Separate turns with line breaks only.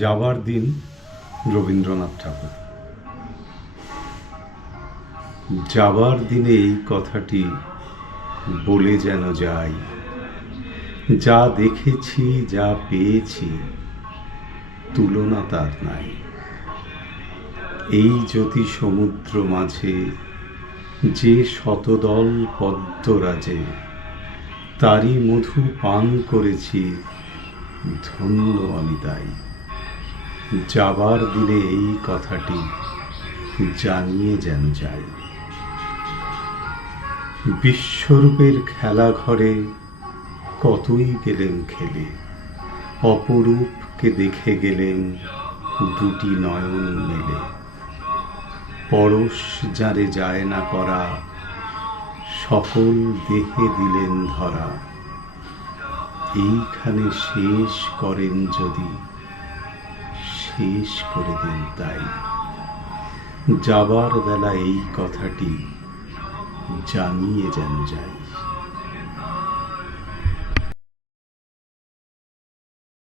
যাবার দিন রবীন্দ্রনাথ ঠাকুর যাবার দিনে এই কথাটি বলে যেন যাই যা দেখেছি যা পেয়েছি তুলনা তার নাই এই জ্যোতি সমুদ্র মাঝে যে শতদল পদ্মরাজে তারই মধু পান করেছি ধন্য আমি তাই যাবার দিনে এই কথাটি জানিয়ে যেন যাই বিশ্বরূপের খেলাঘরে কতই গেলেন খেলে অপরূপকে দেখে গেলেন দুটি নয়ন মেলে পরশ যারে যায় না করা সকল দেহে দিলেন ধরা এইখানে শেষ করেন যদি শেষ করে দিন তাই যাবার বেলা এই কথাটি জানিয়ে যেন যাই